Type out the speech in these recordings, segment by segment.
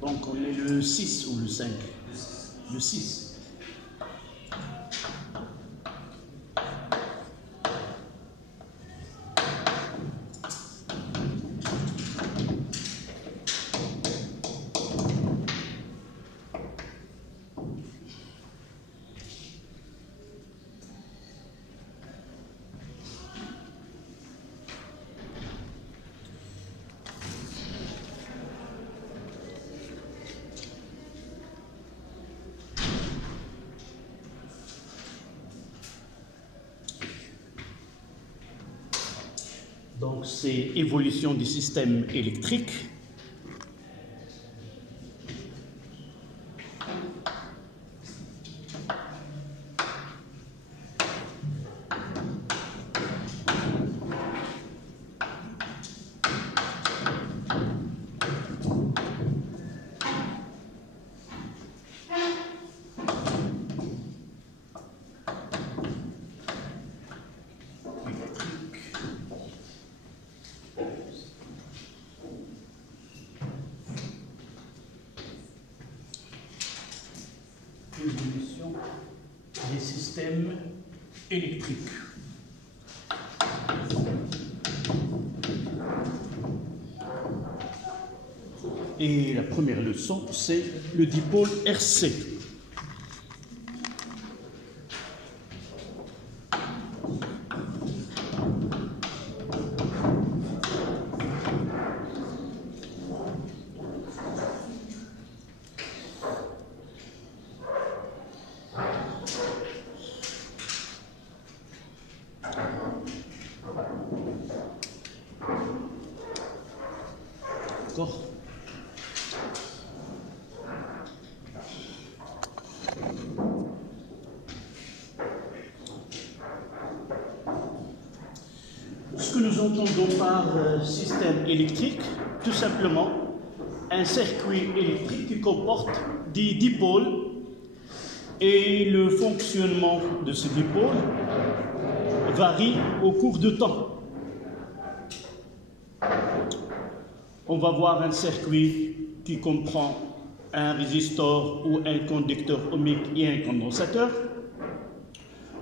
Donc on est le 6 ou le 5? Le 6. Donc, c'est évolution du système électrique. Évolution des systèmes électriques. Et la première leçon, c'est le dipôle RC. D'accord ? Ce que nous entendons par système électrique, tout simplement un circuit électrique qui comporte des dipôles et le fonctionnement de ce dipôle varie au cours du temps. On va voir un circuit qui comprend un résistor ou un conducteur ohmique et un condensateur.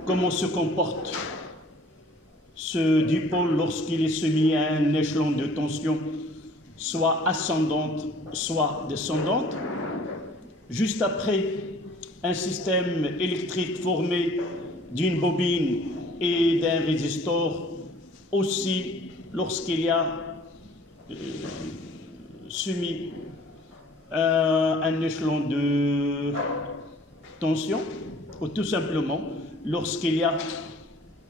Comment se comporte ce dipôle lorsqu'il est soumis à un échelon de tension soit ascendante, soit descendante. Juste après, un système électrique formé d'une bobine et d'un résistor aussi lorsqu'il y a soumis à un échelon de tension, ou tout simplement lorsqu'il y a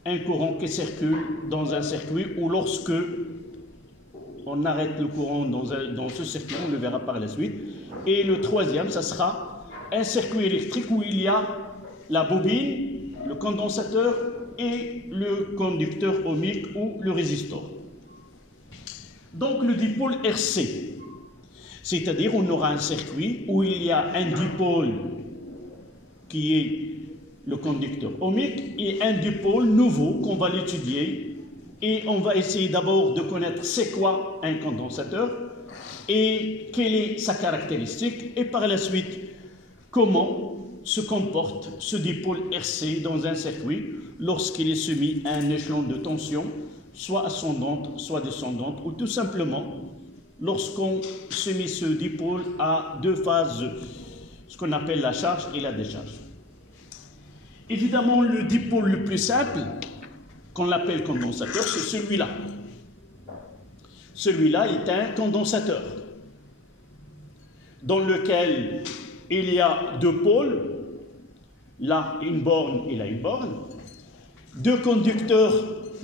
un courant qui circule dans un circuit, ou lorsque on arrête le courant dans ce circuit, on le verra par la suite. Et le troisième, ça sera un circuit électrique où il y a la bobine, le condensateur et le conducteur ohmique ou le résistor. Donc le dipôle RC, c'est-à-dire on aura un circuit où il y a un dipôle qui est le conducteur ohmique et un dipôle nouveau qu'on va l'étudier, et on va essayer d'abord de connaître c'est quoi un condensateur et quelle est sa caractéristique, et par la suite comment se comporte ce dipôle RC dans un circuit lorsqu'il est soumis à un échelon de tension soit ascendante, soit descendante, ou tout simplement lorsqu'on soumet ce dipôle à deux phases, ce qu'on appelle la charge et la décharge. Évidemment, le dipôle le plus simple, qu'on l'appelle condensateur, c'est celui-là. Celui-là est un condensateur dans lequel il y a deux pôles, là une borne et là une borne, deux conducteurs.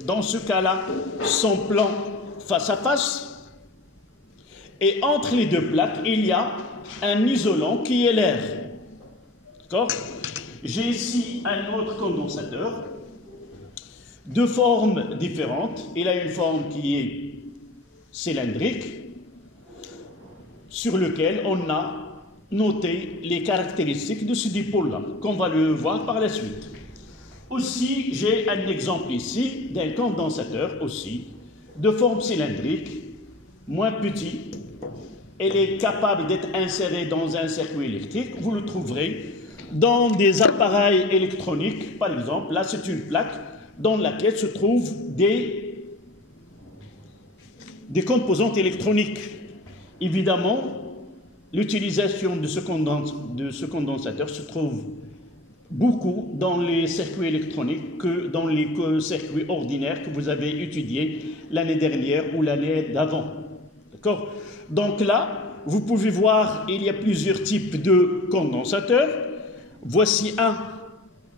Dans ce cas-là, sont plans face à face, et entre les deux plaques, il y a un isolant qui est l'air. D'accord ? J'ai ici un autre condensateur de formes différentes. Il a une forme qui est cylindrique, sur lequel on a noté les caractéristiques de ce dipôle-là, qu'on va le voir par la suite. Aussi, j'ai un exemple ici d'un condensateur aussi, de forme cylindrique, moins petit, elle est capable d'être insérée dans un circuit électrique. Vous le trouverez dans des appareils électroniques, par exemple. Là, c'est une plaque dans laquelle se trouvent des composantes électroniques. Évidemment, l'utilisation de ce condensateur se trouve beaucoup dans les circuits électroniques que dans les circuits ordinaires que vous avez étudiés l'année dernière ou l'année d'avant. D'accord? Donc là, vous pouvez voir, il y a plusieurs types de condensateurs. Voici un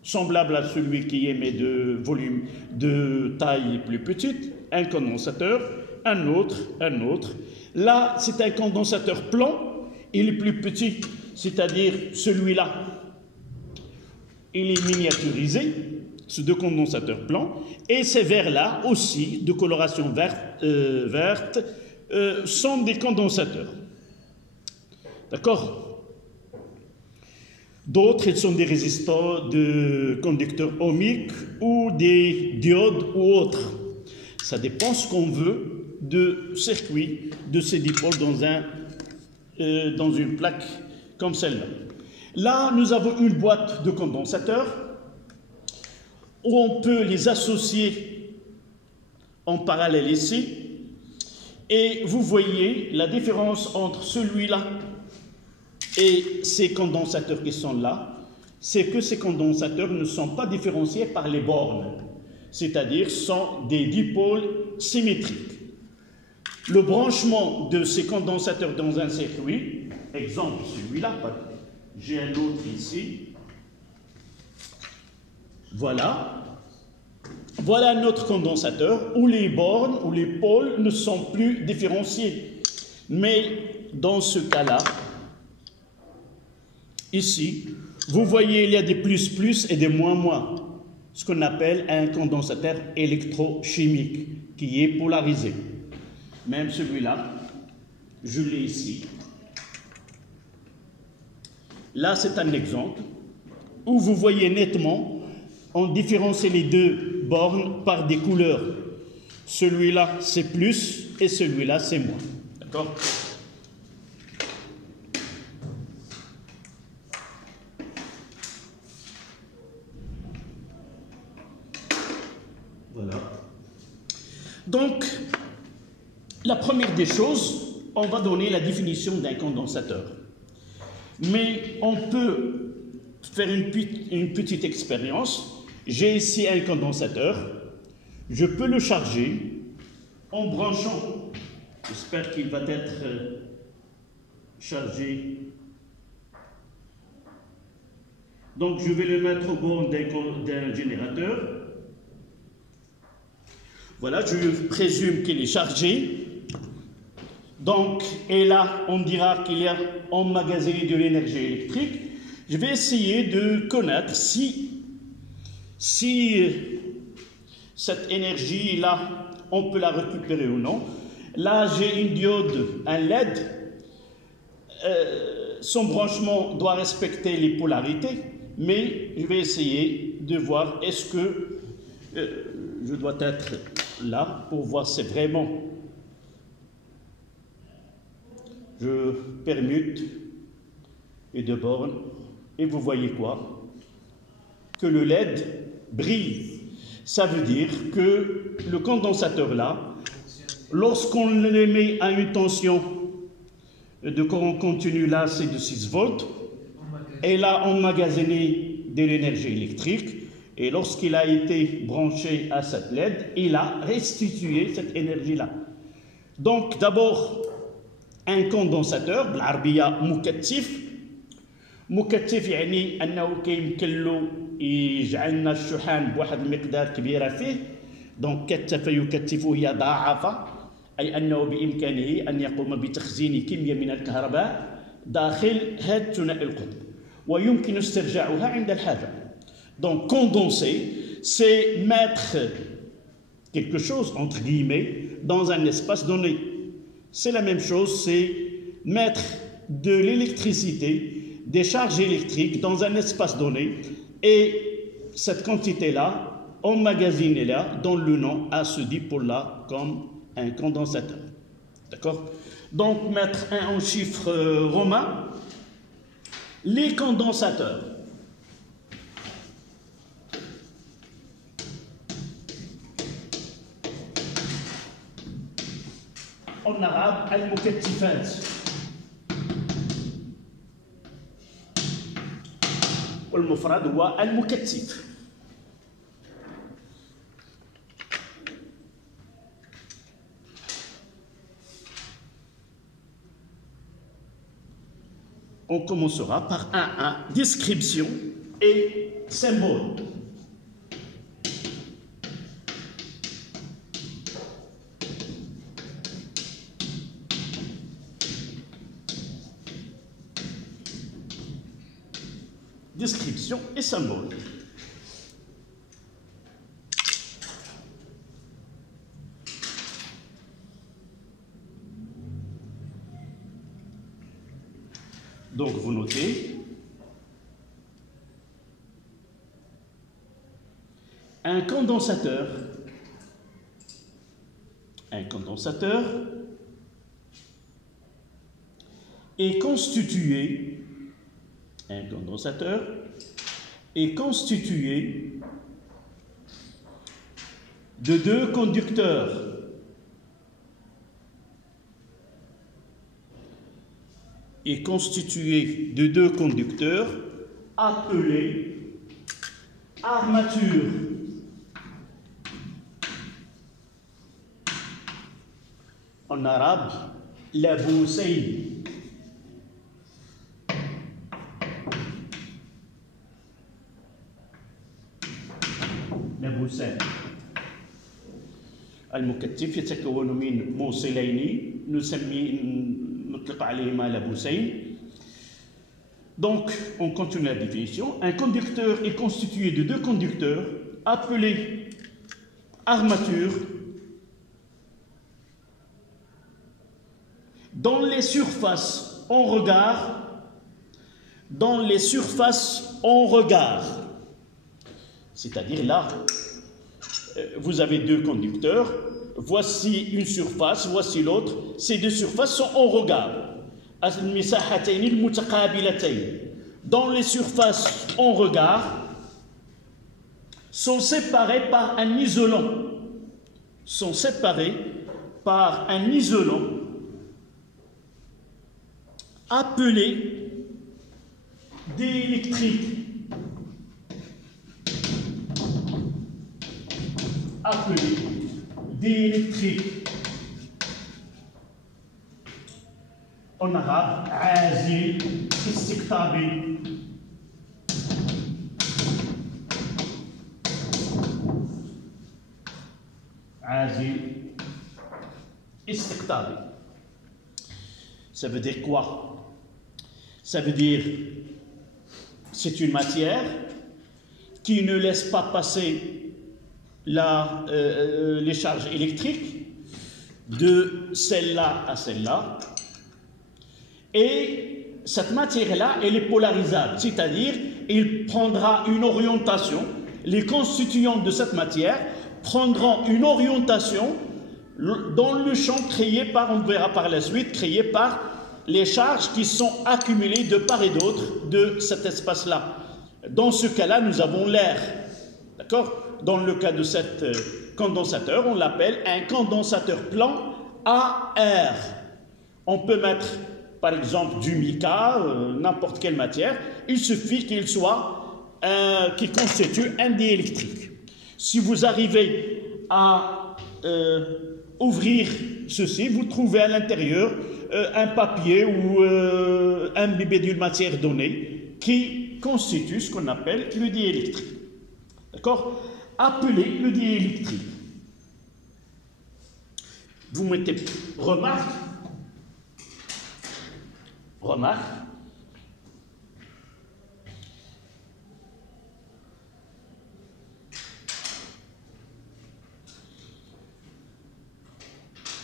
semblable à celui qui émet de volume de taille plus petite, un condensateur, un autre. Là, c'est un condensateur plan. Il est plus petit, c'est-à-dire celui-là, il est miniaturisé, ce deux condensateurs plans, et ces verres-là aussi, de coloration verte, sont des condensateurs. D'accord? D'autres, ils sont des résistants de conducteurs ohmiques ou des diodes ou autres. Ça dépend ce qu'on veut de circuit de ces dipôles dans une plaque comme celle-là. Là, nous avons une boîte de condensateurs où on peut les associer en parallèle ici. Et vous voyez la différence entre celui-là et ces condensateurs qui sont là, c'est que ces condensateurs ne sont pas différenciés par les bornes, c'est-à-dire sont des dipôles symétriques. Le branchement de ces condensateurs dans un circuit, exemple celui-là, j'ai un autre ici, voilà notre condensateur où les bornes ou les pôles ne sont plus différenciés. Mais dans ce cas-là, ici, vous voyez, il y a des plus et des moins, ce qu'on appelle un condensateur électrochimique qui est polarisé. Même celui-là, je l'ai ici. Là, c'est un exemple où vous voyez nettement, on différencie les deux bornes par des couleurs. Celui-là, c'est plus et celui-là, c'est moins. D'accord? Voilà. Donc, la première des choses, on va donner la définition d'un condensateur. Mais on peut faire une petite expérience. J'ai ici un condensateur. Je peux le charger en branchant. J'espère qu'il va être chargé. Donc, je vais le mettre au bord d'un générateur. Voilà, je présume qu'il est chargé. Donc, et là, on dira qu'il y a emmagasiné de l'énergie électrique. Je vais essayer de connaître si cette énergie-là, on peut la récupérer ou non. Là, j'ai une diode, un LED. Son branchement doit respecter les polarités, mais je vais essayer de voir est-ce que je dois être là pour voir si c'est vraiment... Je permute et de borne, et vous voyez quoi? Que le LED brille. Ça veut dire que le condensateur là, lorsqu'on le met à une tension de courant continu, là c'est de 6 volts, et là emmagasiné de l'énergie électrique, et lorsqu'il a été branché à cette LED, il a restitué cette énergie-là. Donc d'abord, un condensateur بالعربية مكثف يعني أنه كيمكن له يجعلنا الشحن بواحد المقدار كبيرة فيه. دونك كثف يكثف هي ضاعفة، أي أنه بإمكانه أن يقوم بتخزين كمية من الكهرباء داخل هذا الثنائي القطب ويمكن استرجاعها عند الحاجة. Donc condenser, c'est mettre quelque chose entre guillemets dans un espace donné. C'est la même chose, c'est mettre de l'électricité, des charges électriques dans un espace donné et cette quantité-là, emmagasinée là, donne le nom à ce dipôle-là comme un condensateur. D'accord? Donc, mettre 1 en chiffre romain. Les condensateurs. En arabe, al-mukattifat. والمفرد هو المكتف. On commencera par un description et symbole. Description et symbole. Donc vous notez un condensateur est constitué de 2 conducteurs. Est constitué de 2 conducteurs appelés armatures. En arabe, la boussaï. La boussaï. المكتف يتكون من موصلين نطلق عليهما لبوسين. Donc, on continue la définition. Un conducteur est constitué de 2 conducteurs appelés armatures dans les surfaces en regard. C'est-à-dire là, vous avez 2 conducteurs, voici une surface, voici l'autre. Ces 2 surfaces sont en regard. Dans les surfaces en regard, sont séparées par un isolant. Appelé diélectrique. En arabe, azil istiqtabi. Ça veut dire quoi? Ça veut dire c'est une matière qui ne laisse pas passer les charges électriques de celle-là à celle-là. Et cette matière-là, elle est polarisable, c'est-à-dire il prendra une orientation, les constituants de cette matière prendront une orientation dans le champ créé par, on verra par la suite, créé par les charges qui sont accumulées de part et d'autre de cet espace-là. Dans ce cas-là, nous avons l'air. D'accord? Dans le cas de cet condensateur, on l'appelle un condensateur plan à air. On peut mettre, par exemple, du mica, n'importe quelle matière. Il suffit qu'il constitue un diélectrique. Si vous arrivez à ouvrir ceci, vous trouvez à l'intérieur un papier ou un bibé d'une matière donnée qui constitue ce qu'on appelle le diélectrique. D'accord? Appelé le diélectrique. Vous mettez remarque.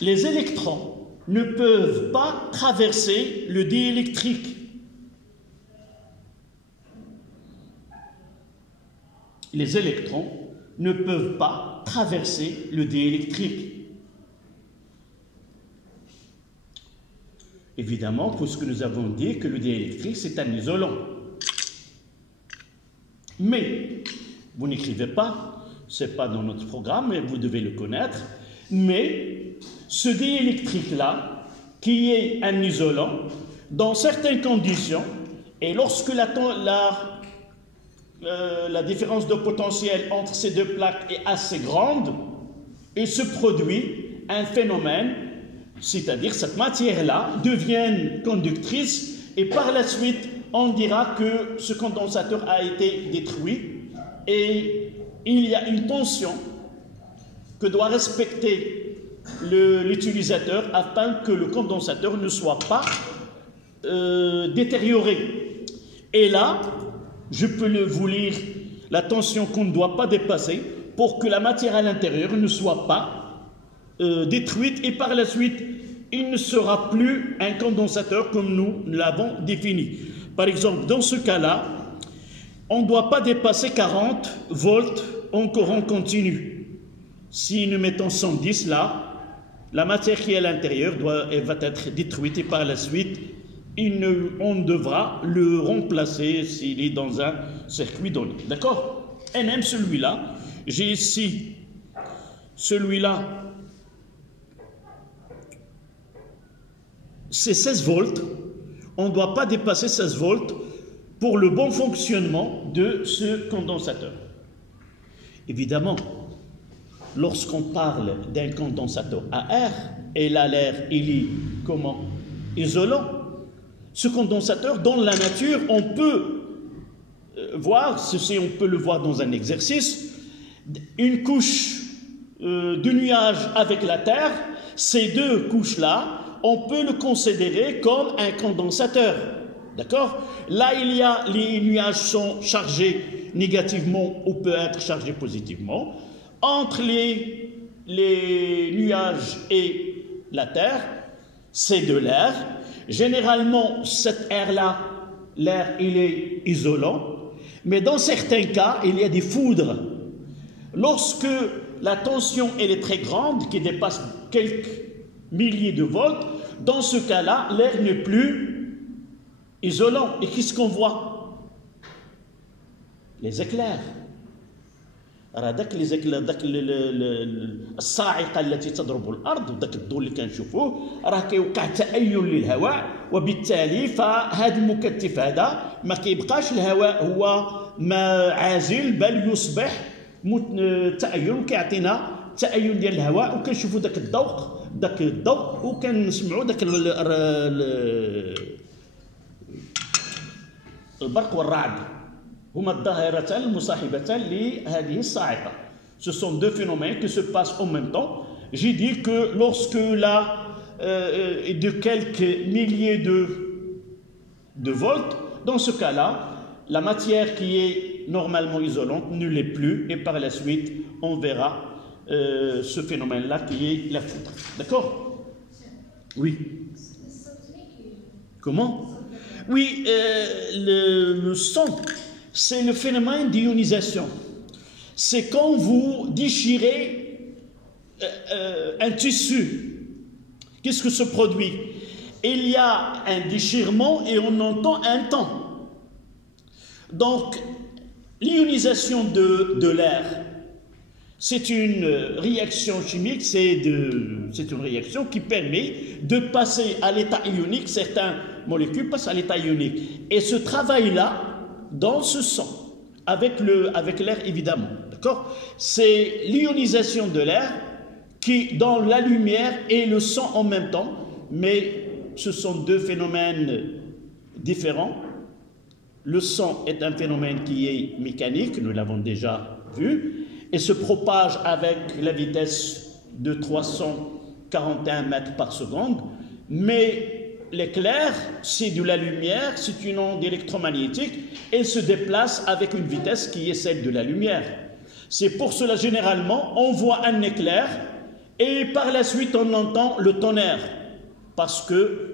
Les électrons ne peuvent pas traverser le diélectrique. Les électrons ne peuvent pas traverser le diélectrique. Évidemment, puisque nous avons dit que le diélectrique, c'est un isolant. Mais, vous n'écrivez pas, ce n'est pas dans notre programme, mais vous devez le connaître, mais ce diélectrique-là, qui est un isolant, dans certaines conditions, et lorsque la différence de potentiel entre ces deux plaques est assez grande, il se produit un phénomène, c'est-à-dire cette matière-là devient conductrice et par la suite on dira que ce condensateur a été détruit et il y a une tension que doit respecter l'utilisateur afin que le condensateur ne soit pas détérioré. Et là, je peux vous lire la tension qu'on ne doit pas dépasser pour que la matière à l'intérieur ne soit pas détruite et par la suite, il ne sera plus un condensateur comme nous l'avons défini. Par exemple, dans ce cas-là, on ne doit pas dépasser 40 volts en courant continu. Si nous mettons 110 là, la matière qui est à l'intérieur va être détruite et par la suite, on devra le remplacer s'il est dans un circuit donné. D'accord? Et même celui-là, j'ai ici celui-là, c'est 16 volts. On ne doit pas dépasser 16 volts pour le bon fonctionnement de ce condensateur. Évidemment, lorsqu'on parle d'un condensateur à air, et là l'air, il est comment? Isolant. Ce condensateur, dans la nature, on peut voir, ceci on peut le voir dans un exercice, une couche de nuages avec la Terre, ces deux couches-là, on peut le considérer comme un condensateur. D'accord? Là, les nuages sont chargés négativement ou peut être chargés positivement. Entre les nuages et la Terre, c'est de l'air. Généralement, cet air-là, l'air, il est isolant. Mais dans certains cas, il y a des foudres. Lorsque la tension elle est très grande, qui dépasse quelques milliers de volts, dans ce cas-là, l'air n'est plus isolant. Et qu'est-ce qu'on voit? Les éclairs. هذاك لي زاك داك الصاعقه التي تضرب الارض وداك الضوء اللي كنشوفوه راه كيوقع تأين للهواء وبالتالي فهذا المكثف هذا ما كيبقاش الهواء هو ما عازل بل يصبح تأين كيعطينا تأين ديال الهواء وكنشوفوا داك الضوء وكنسمعوا داك البرق والرعد. هما الظاهرتان المصاحبتان لهذه الصاعقة. Ce sont deux phénomènes qui se passent en même temps. J'ai dit que lorsque de quelques milliers de volts, dans ce cas-là, la matière qui est normalement isolante ne l'est plus et par la suite, on verra ce phénomène-là qui est la foudre. D'accord? Oui. Comment? Oui, le son. C'est le phénomène d'ionisation. C'est quand vous déchirez un tissu. Qu'est-ce que se produit? Il y a un déchirement et on entend un ton. Donc, l'ionisation de l'air, c'est une réaction chimique, c'est une réaction qui permet de passer à l'état ionique. Certaines molécules passent à l'état ionique. Et ce travail-là, dans ce son, avec l'air évidemment, d'accord? C'est l'ionisation de l'air qui, dans la lumière et le son en même temps, mais ce sont deux phénomènes différents. Le son est un phénomène qui est mécanique, nous l'avons déjà vu, et se propage avec la vitesse de 341 mètres par seconde, mais l'éclair, c'est de la lumière, c'est une onde électromagnétique, elle se déplace avec une vitesse qui est celle de la lumière. C'est pour cela, généralement, on voit un éclair et par la suite, on entend le tonnerre parce que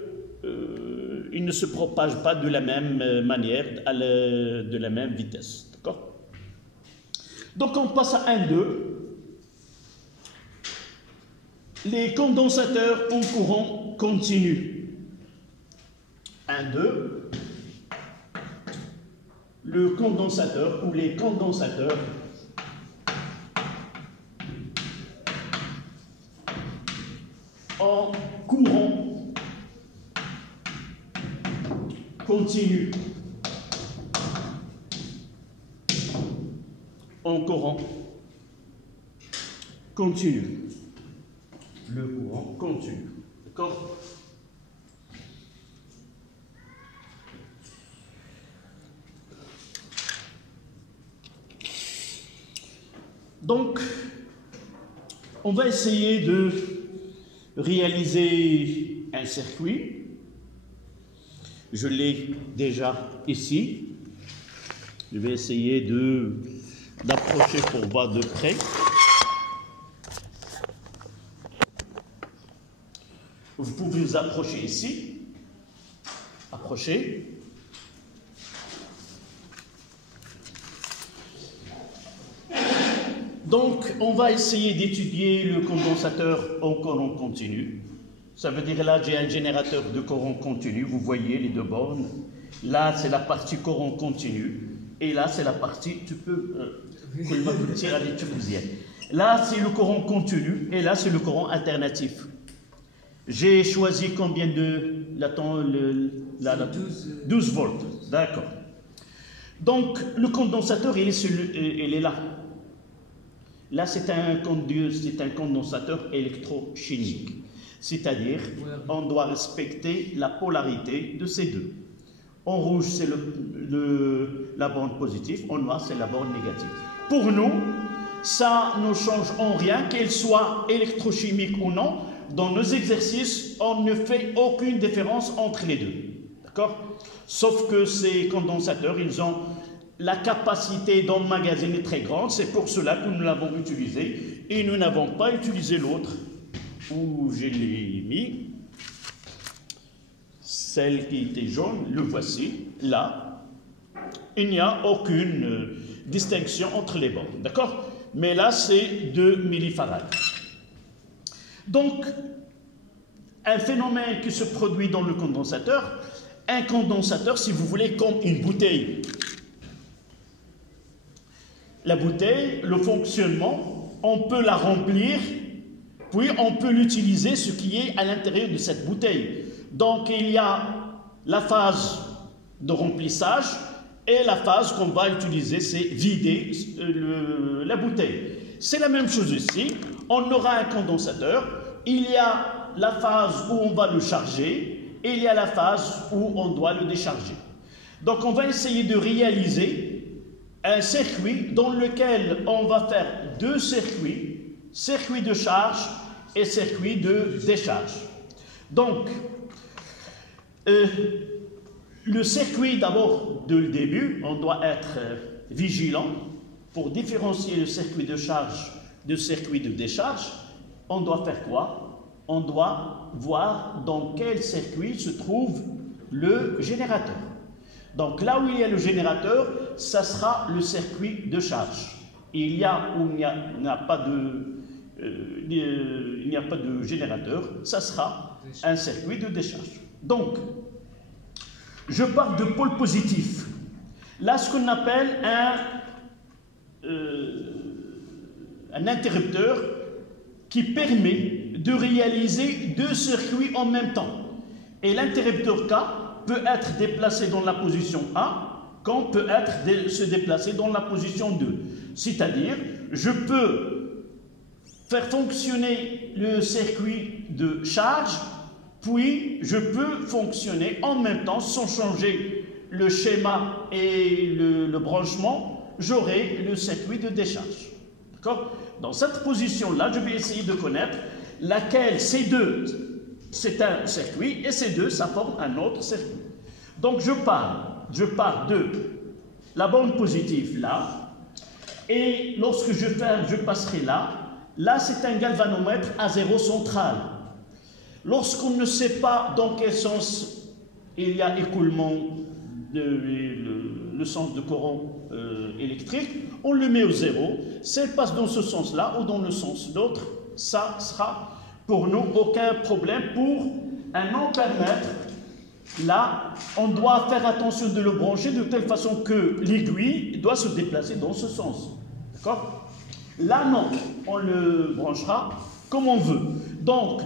il ne se propage pas de la même manière, de la même vitesse. D'accord? Donc, on passe à 1, 2. Les condensateurs en courant continu. 1, 2, le condensateur ou les condensateurs en courant continu. En courant continu. Le courant continu. D'accord? Donc, on va essayer de réaliser un circuit. Je l'ai déjà ici. Je vais essayer d'approcher pour voir de près. Vous pouvez vous approcher ici. Approchez. Donc, on va essayer d'étudier le condensateur en courant continu. Ça veut dire là, j'ai un générateur de courant continu. Vous voyez les deux bornes. Là, c'est la partie courant continu. Et là, c'est la partie, tu peux... Là, c'est le courant continu. Et là, c'est le courant alternatif. J'ai choisi combien de... 12 volts. D'accord. Donc, le condensateur, il est là. Là, c'est un condensateur électrochimique. C'est-à-dire, on doit respecter la polarité de ces deux. En rouge, c'est la borne positive. En noir, c'est la borne négative. Pour nous, ça ne change en rien, qu'elle soit électrochimique ou non. Dans nos exercices, on ne fait aucune différence entre les deux. D'accord? Sauf que ces condensateurs, ils ont la capacité d'emmagasiner très grande. C'est pour cela que nous l'avons utilisé. Et nous n'avons pas utilisé l'autre où je l'ai mis. Celle qui était jaune, le voici. Là, il n'y a aucune distinction entre les bornes. D'accord? Mais là, c'est 2 millifarads. Donc, un phénomène qui se produit dans le condensateur, un condensateur, si vous voulez, comme une bouteille. La bouteille, le fonctionnement, on peut la remplir, puis on peut l'utiliser, ce qui est à l'intérieur de cette bouteille. Donc, il y a la phase de remplissage et la phase qu'on va utiliser, c'est vider la bouteille. C'est la même chose ici. On aura un condensateur. Il y a la phase où on va le charger et il y a la phase où on doit le décharger. Donc, on va essayer de réaliser un circuit dans lequel on va faire deux circuits, circuit de charge et circuit de décharge. Donc, le circuit, d'abord, de le début, on doit être vigilant pour différencier le circuit de charge du circuit de décharge. On doit faire quoi? On doit voir dans quel circuit se trouve le générateur. Donc là où il y a le générateur, ça sera le circuit de charge. Il n'y a pas de générateur, ça sera un circuit de décharge. Donc, je parle de pôle positif. Là, ce qu'on appelle un interrupteur qui permet de réaliser deux circuits en même temps. Et l'interrupteur K peut être déplacé dans la position A, comme peut se déplacer dans la position 2. C'est-à-dire, je peux faire fonctionner le circuit de charge, puis je peux fonctionner en même temps sans changer le schéma et le branchement, j'aurai le circuit de décharge. D'accord? Dans cette position-là, je vais essayer de connaître laquelle ces deux, c'est un circuit, et ces deux, ça forme un autre circuit. Donc je pars de la borne positive là, et lorsque je passerai là, là c'est un galvanomètre à zéro central. Lorsqu'on ne sait pas dans quel sens il y a écoulement le sens de courant électrique, on le met au zéro. Si elle passe dans ce sens-là ou dans le sens d'autre, ça sera pour nous aucun problème pour un ampère-mètre là, on doit faire attention de le brancher de telle façon que l'aiguille doit se déplacer dans ce sens. D'accord? Là, non, on le branchera comme on veut. Donc,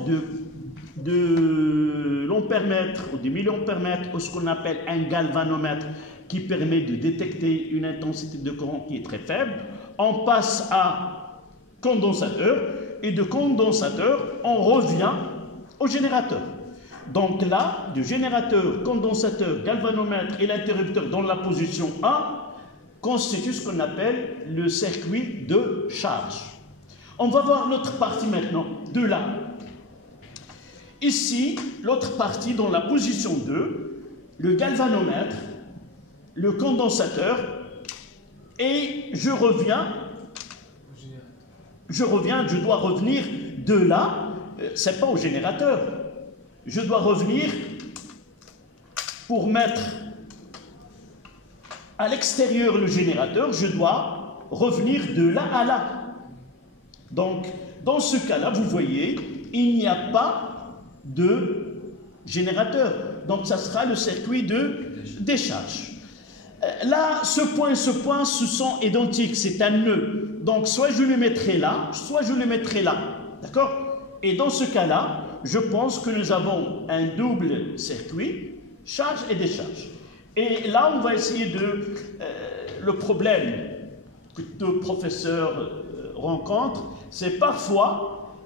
de l'ampèremètre ou des milliampèremètres ou ce qu'on appelle un galvanomètre qui permet de détecter une intensité de courant qui est très faible, on passe à condensateur et de condensateur, on revient au générateur. Donc là, du générateur, condensateur, galvanomètre et l'interrupteur dans la position 1 constituent ce qu'on appelle le circuit de charge. On va voir l'autre partie maintenant, de là. Ici, l'autre partie dans la position 2, le galvanomètre, le condensateur, et je dois revenir de là, c'est pas au générateur. Je dois revenir pour mettre à l'extérieur le générateur, je dois revenir de là à là. Donc, dans ce cas-là, vous voyez, il n'y a pas de générateur. Donc, ça sera le circuit de décharge. Là, ce point, ce sont identiques, c'est un nœud. Donc, soit je le mettrai là, soit je le mettrai là. D'accord? Et dans ce cas-là, je pense que nous avons un double circuit, charge et décharge. Et là, on va essayer de... le problème que tous professeurs rencontrent, c'est parfois,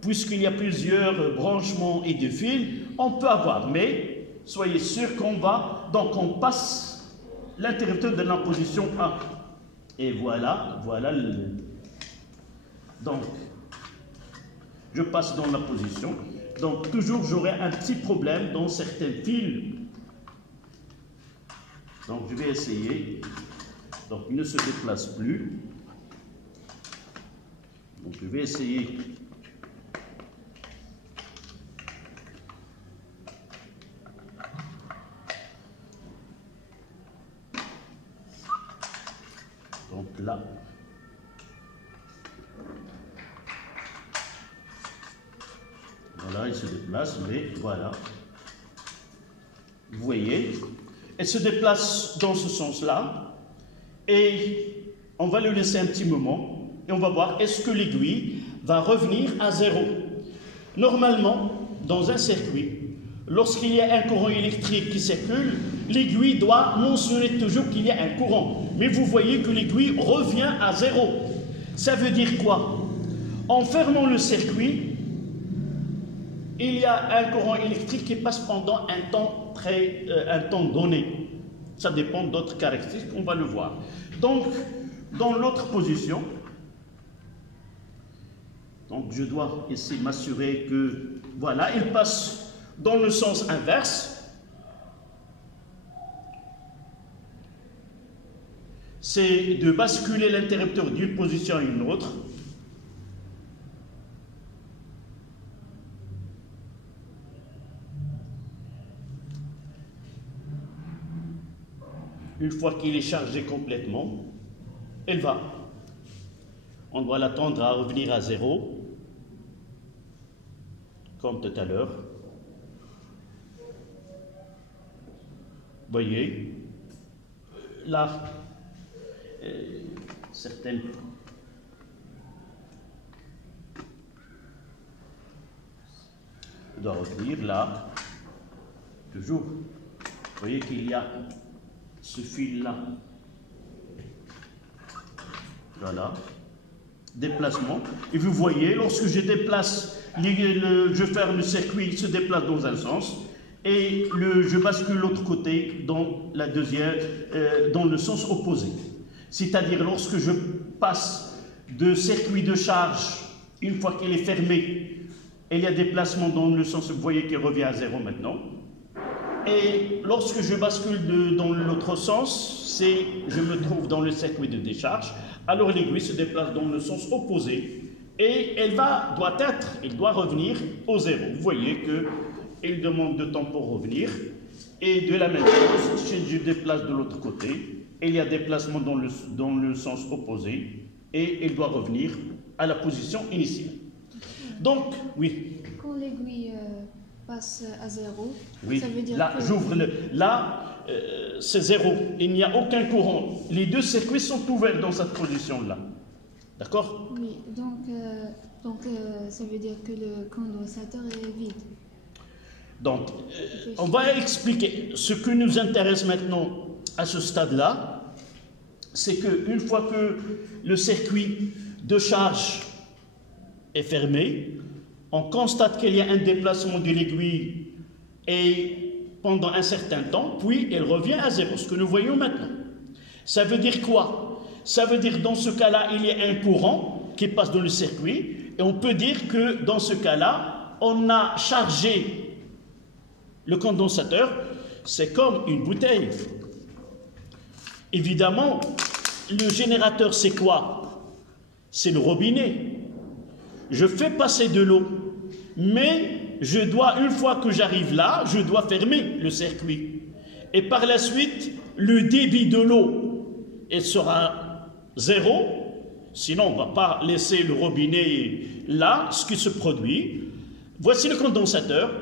puisqu'il y a plusieurs branchements et de fils, on peut avoir, mais soyez sûr qu'on va... Donc, on passe l'interrupteur de la position 1. Et voilà le... Donc, je passe dans la position. Donc, toujours, j'aurai un petit problème dans certains fils. Donc, je vais essayer. Donc, il ne se déplace plus. Donc, je vais essayer. Donc, là. Voilà, il se déplace, mais voilà. Vous voyez, elle se déplace dans ce sens-là, et on va le laisser un petit moment, et on va voir est-ce que l'aiguille va revenir à 0. Normalement, dans un circuit, lorsqu'il y a un courant électrique qui circule, l'aiguille doit mentionner toujours qu'il y a un courant. Mais vous voyez que l'aiguille revient à 0. Ça veut dire quoi? En fermant le circuit, il y a un courant électrique qui passe pendant un temps donné. Ça dépend d'autres caractéristiques, on va le voir. Donc, dans l'autre position, donc je dois essayer de m'assurer que, voilà, il passe dans le sens inverse. C'est de basculer l'interrupteur d'une position à une autre. Une fois qu'il est chargé complètement, elle va. On doit l'attendre à revenir à 0, comme tout à l'heure. Vous voyez, là, certaines... On doit revenir là, toujours. Vous voyez qu'il y a ce fil-là. Voilà. Déplacement. Et vous voyez, lorsque je déplace, je ferme le circuit, il se déplace dans un sens. Et je bascule l'autre côté dans dans le sens opposé. C'est-à-dire, lorsque je passe de circuit de charge, une fois qu'il est fermé, et il y a déplacement dans le sens, vous voyez qu'il revient à 0 maintenant. Et lorsque je bascule dans l'autre sens, je me trouve dans le circuit de décharge, alors l'aiguille se déplace dans le sens opposé et elle doit revenir au 0. Vous voyez qu'il demande de temps pour revenir. Et de la même chose, si je déplace de l'autre côté, il y a déplacement dans le sens opposé et elle doit revenir à la position initiale. Donc, oui. Quand l'aiguille passe à 0. Oui, Ça veut dire là, que... j'ouvre le... Là, c'est 0. Il n'y a aucun courant. Les deux circuits sont ouverts dans cette position-là. D'accord? Oui, donc ça veut dire que le condensateur est vide. Donc, on va expliquer. Ce qui nous intéresse maintenant à ce stade-là, c'est qu'une fois que le circuit de charge est fermé, on constate qu'il y a un déplacement de l'aiguille et pendant un certain temps, puis elle revient à 0, ce que nous voyons maintenant. Ça veut dire quoi? Ça veut dire dans ce cas-là, il y a un courant qui passe dans le circuit et on peut dire que dans ce cas-là, on a chargé le condensateur, c'est comme une bouteille. Évidemment, le générateur, c'est quoi? C'est le robinet. Je fais passer de l'eau, mais je dois, une fois que j'arrive là, je dois fermer le circuit. Et par la suite, le débit de l'eau, il sera 0, sinon on ne va pas laisser le robinet là, ce qui se produit. Voici le condensateur.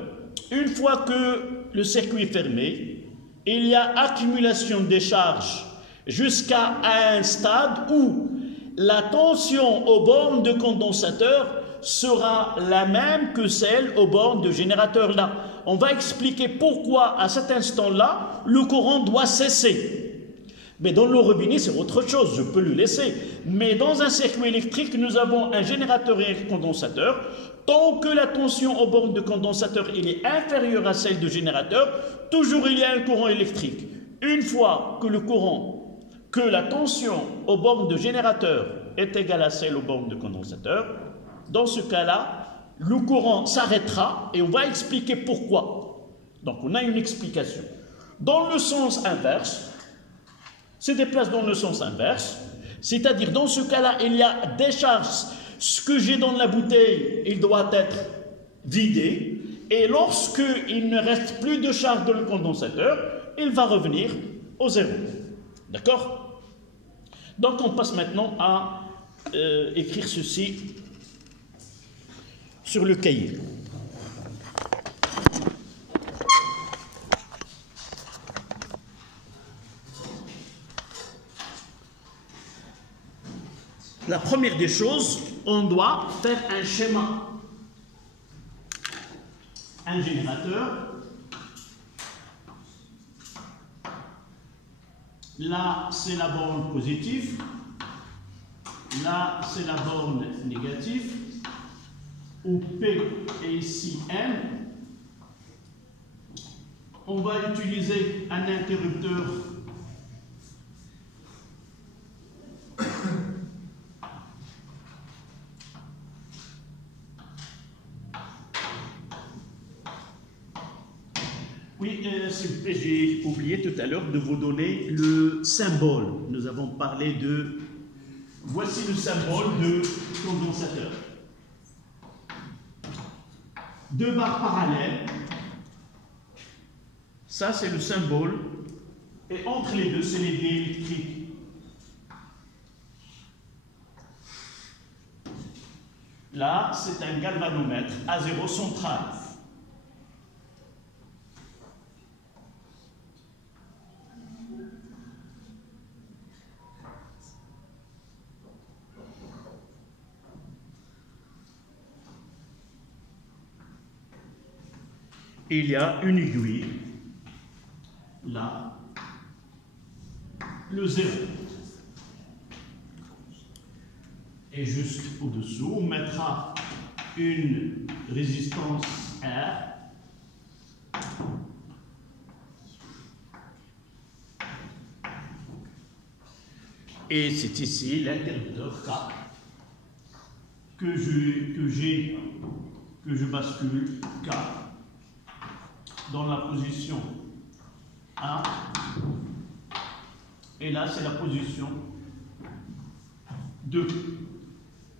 Une fois que le circuit est fermé, il y a accumulation des charges jusqu'à un stade où la tension aux bornes de condensateur sera la même que celle aux bornes de générateur là. On va expliquer pourquoi à cet instant-là, le courant doit cesser. Mais dans le robinet, c'est autre chose, je peux le laisser. Mais dans un circuit électrique, nous avons un générateur et un condensateur. Tant que la tension aux bornes de condensateur est inférieure à celle de générateur, toujours il y a un courant électrique. Une fois que la tension aux bornes de générateur est égale à celle aux bornes de condensateur, dans ce cas-là, le courant s'arrêtera et on va expliquer pourquoi. Donc on a une explication. Dans le sens inverse, se déplace dans le sens inverse, c'est-à-dire dans ce cas-là, il y a des charges. Ce que j'ai dans la bouteille, il doit être vidé, et lorsqu'il ne reste plus de charge dans le condensateur, il va revenir au 0. D'accord? Donc on passe maintenant à écrire ceci sur le cahier. La première des choses, on doit faire un schéma. Un générateur. Là, c'est la borne positive. Là, c'est la borne négative. Où P est ici M. On va utiliser un interrupteur Oui, s'il vous plaît, j'ai oublié tout à l'heure de vous donner le symbole. Nous avons parlé de... Voici le symbole de condensateur. Deux barres parallèles. Ça, c'est le symbole. Et entre les deux, c'est les dés électriques. Là, c'est un galvanomètre à 0 central. Il y a une aiguille, là, le 0. Et juste au-dessous, on mettra une résistance R. Et c'est ici l'interrupteur K que je bascule K dans la position 1, et là c'est la position 2.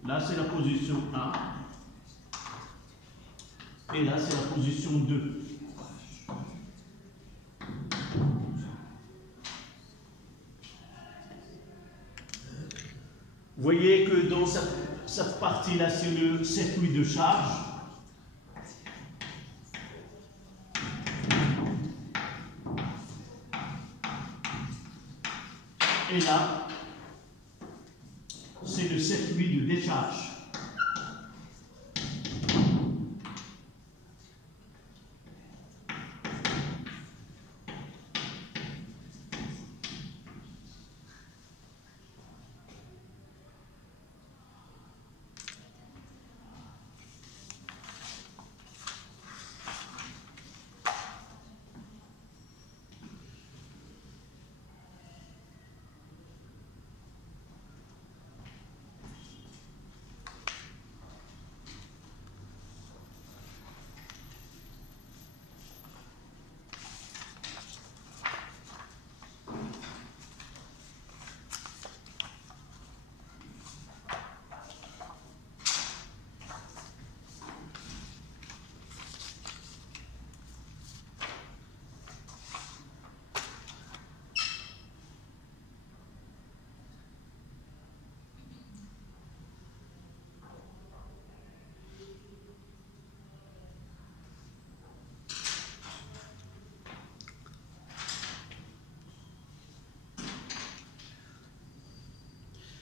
Là c'est la position 1, et là c'est la position 2. Vous voyez que dans cette partie-là, c'est le circuit de charge. Et là, c'est le circuit de décharge.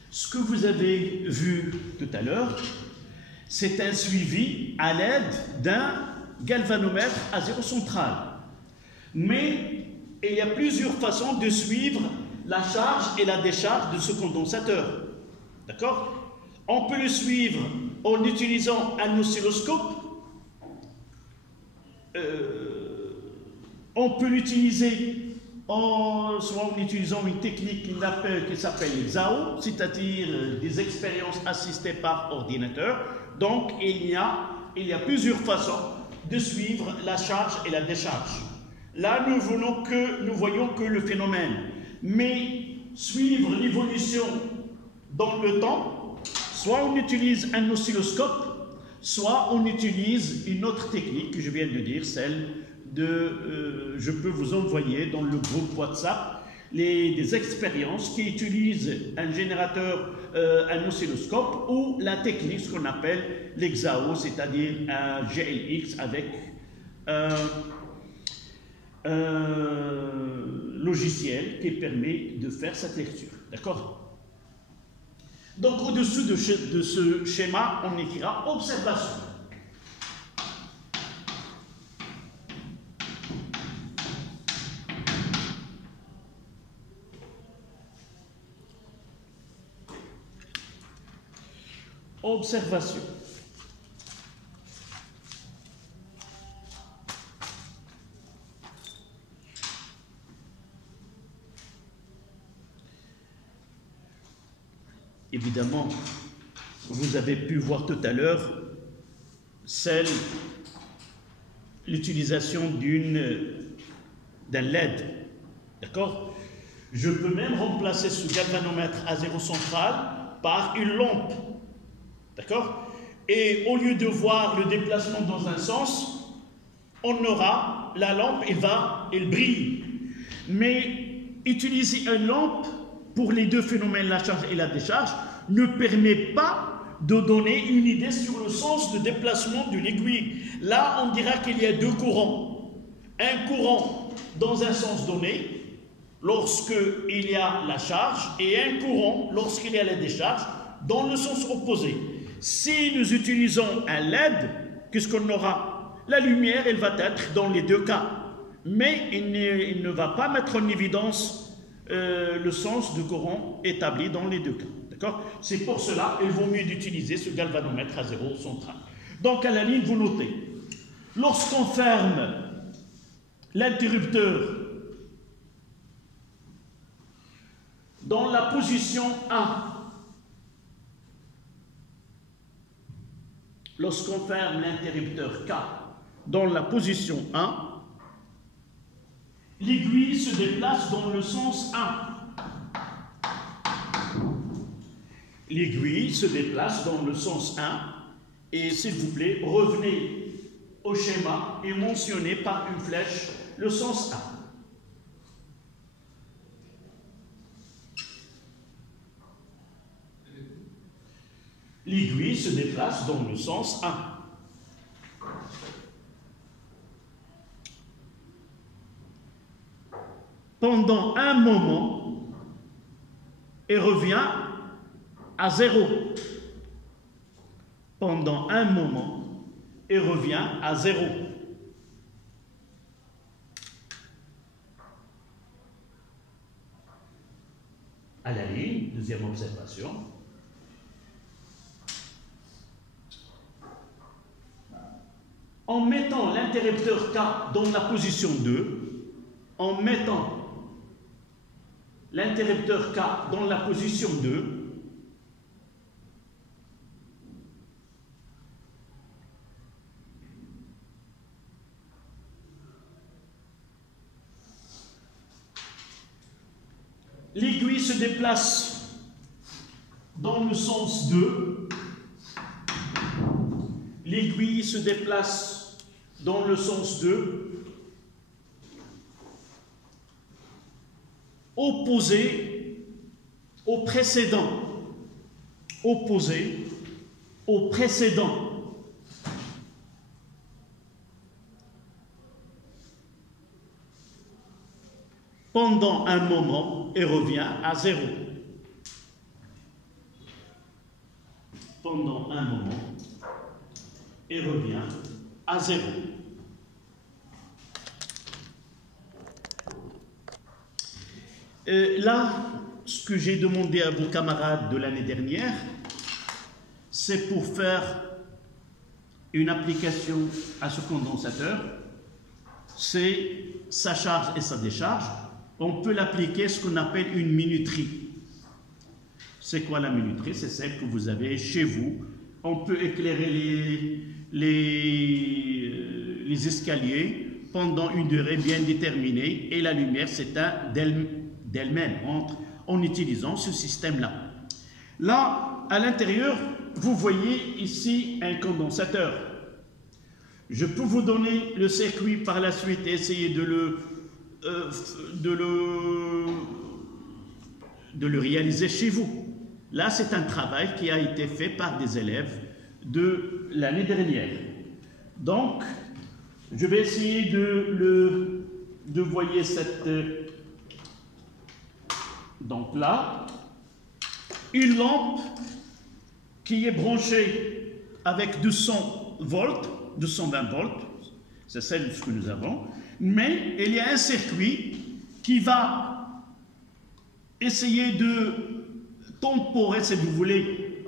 Ce que vous avez vu tout à l'heure, c'est un suivi à l'aide d'un galvanomètre à zéro central. Mais il y a plusieurs façons de suivre la charge et la décharge de ce condensateur. D'accord? On peut le suivre en utilisant un oscilloscope. On peut l'utiliser soit en utilisant une technique qui s'appelle XAO, c'est-à-dire des expériences assistées par ordinateur. Donc, il y a plusieurs façons de suivre la charge et la décharge. Là, nous voyons que le phénomène. Mais suivre l'évolution dans le temps, soit on utilise un oscilloscope, soit on utilise une autre technique que je viens de dire, celle je peux vous envoyer dans le groupe WhatsApp des expériences qui utilisent un générateur, un oscilloscope ou la technique, ce qu'on appelle l'XAO, c'est-à-dire un GLX avec un logiciel qui permet de faire cette lecture. D'accord? Donc, au-dessus de ce schéma, on écrira observation. Observation. Évidemment, vous avez pu voir tout à l'heure l'utilisation d'un LED. D'accord? Je peux même remplacer ce galvanomètre à zéro central par une lampe. D'accord? Et au lieu de voir le déplacement dans un sens, on aura la lampe, elle brille. Mais utiliser une lampe pour les deux phénomènes, la charge et la décharge, ne permet pas de donner une idée sur le sens de déplacement de l'aiguille. Là, on dira qu'il y a deux courants. Un courant dans un sens donné, lorsqu'il y a la charge, et un courant lorsqu'il y a la décharge, dans le sens opposé. Si nous utilisons un LED, qu'est-ce qu'on aura? La lumière, elle va être dans les deux cas. Mais il ne va pas mettre en évidence le sens du courant établi dans les deux cas. D'accord? C'est pour cela qu'il vaut mieux d'utiliser ce galvanomètre à zéro central. Donc à la ligne, vous notez, lorsqu'on ferme l'interrupteur dans la position 1, lorsqu'on ferme l'interrupteur K dans la position 1, l'aiguille se déplace dans le sens 1. L'aiguille se déplace dans le sens 1. Et s'il vous plaît, revenez au schéma et mentionnez par une flèche le sens 1. L'aiguille se déplace dans le sens 1. Pendant un moment, et revient à 0 pendant un moment et revient à 0. À la ligne, deuxième observation. En mettant l'interrupteur K dans la position 2, en mettant l'interrupteur K dans la position 2, l'aiguille se déplace dans le sens 2. L'aiguille se déplace dans le sens 2, opposé au précédent. Opposé au précédent. Pendant un moment et revient à 0. Pendant un moment et revient à 0. Là, ce que j'ai demandé à vos camarades de l'année dernière, c'est pour faire une application à ce condensateur, c'est sa charge et sa décharge. On peut l'appliquer ce qu'on appelle une minuterie. C'est quoi la minuterie? C'est celle que vous avez chez vous. On peut éclairer les escaliers pendant une durée bien déterminée et la lumière s'éteint d'elle-même en utilisant ce système-là. Là, à l'intérieur, vous voyez ici un condensateur. Je peux vous donner le circuit par la suite et essayer de le réaliser chez vous. Là, c'est un travail qui a été fait par des élèves de l'année dernière. Donc, je vais essayer de voyer cette... Donc là, une lampe qui est branchée avec 200 volts, 220 volts, c'est celle que nous avons, mais il y a un circuit qui va essayer de temporer, si vous voulez,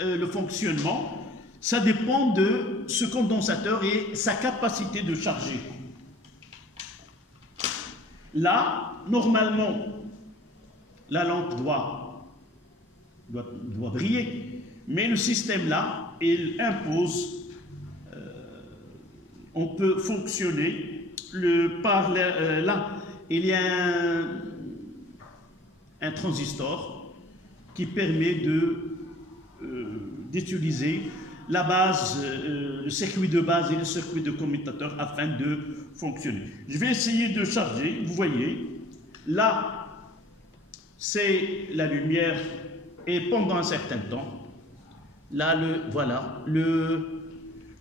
le fonctionnement. Ça dépend de ce condensateur et sa capacité de charger. Là, normalement, la lampe doit briller, mais le système là, il impose, on peut fonctionner par là, il y a un transistor qui permet d'utiliser la base, le circuit de base et le circuit de commutateur afin de fonctionner. Je vais essayer de charger, vous voyez, là, c'est la lumière et pendant un certain temps, là, voilà, le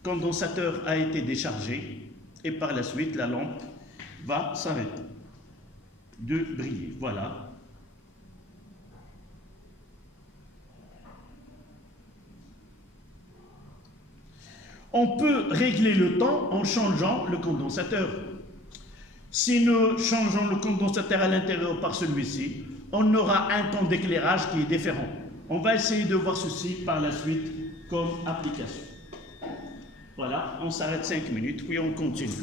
condensateur a été déchargé et par la suite, la lampe va s'arrêter de briller. Voilà. On peut régler le temps en changeant le condensateur. Si nous changeons le condensateur à l'intérieur par celui-ci, on aura un temps d'éclairage qui est différent. On va essayer de voir ceci par la suite comme application. Voilà, on s'arrête 5 minutes, puis on continue.